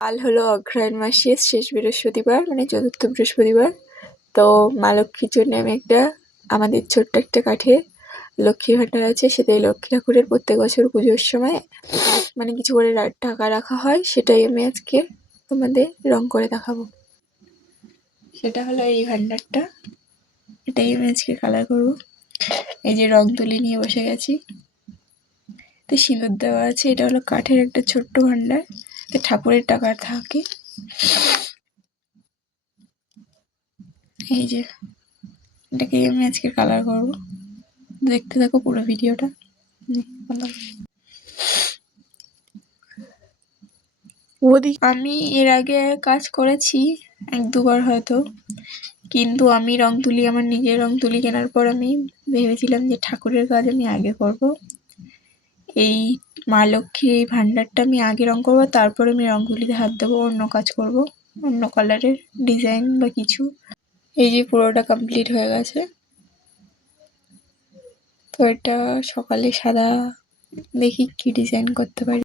কাল হলো অগ্রহায়ণ মাসের শেষ বৃহস্পতিবার, মানে চতুর্থ বৃহস্পতিবার। তো মা লক্ষ্মীর জন্য আমি আমাদের ছোট্ট একটা কাঠে লক্ষ্মীর ভাণ্ডার আছে, সেটাই লক্ষ্মী ঠাকুরের প্রত্যেক বছর পুজোর সময় মানে কিছু করে টাকা রাখা হয়, সেটাই আমি আজকে তোমাদের রং করে দেখাবো। সেটা হলো এই ভাণ্ডারটা, এটাই আমি আজকে কালার করবো। এই যে রং তুলি নিয়ে বসে গেছি, তো সিঁদুর দেওয়া আছে। এটা হলো কাঠের একটা ছোট্ট ভাণ্ডার, ঠাকুরের টাকা থাকে। এই যে এটাকে আমি আজকে কালার করব, দেখতে থাকো পুরো ভিডিওটা। আমি এর আগে কাজ করেছি 1-2 বার হয়তো, কিন্তু আমি রং তুলি, আমার নিজের রং তুলি কেনার পর আমি ভেবেছিলাম যে ঠাকুরের কাজ আমি আগে করব। এই মা লক্ষ্মীর এই ভাণ্ডারটা আমি আগে রং করবো, তারপরে আমি রং তুলিতে হাত দেবো, অন্য কাজ করব, অন্য কালারের ডিজাইন বা কিছু। এই যে পুরোটা কমপ্লিট হয়ে গেছে। তো এটা সকালে সাদা, দেখি কি ডিজাইন করতে পারি।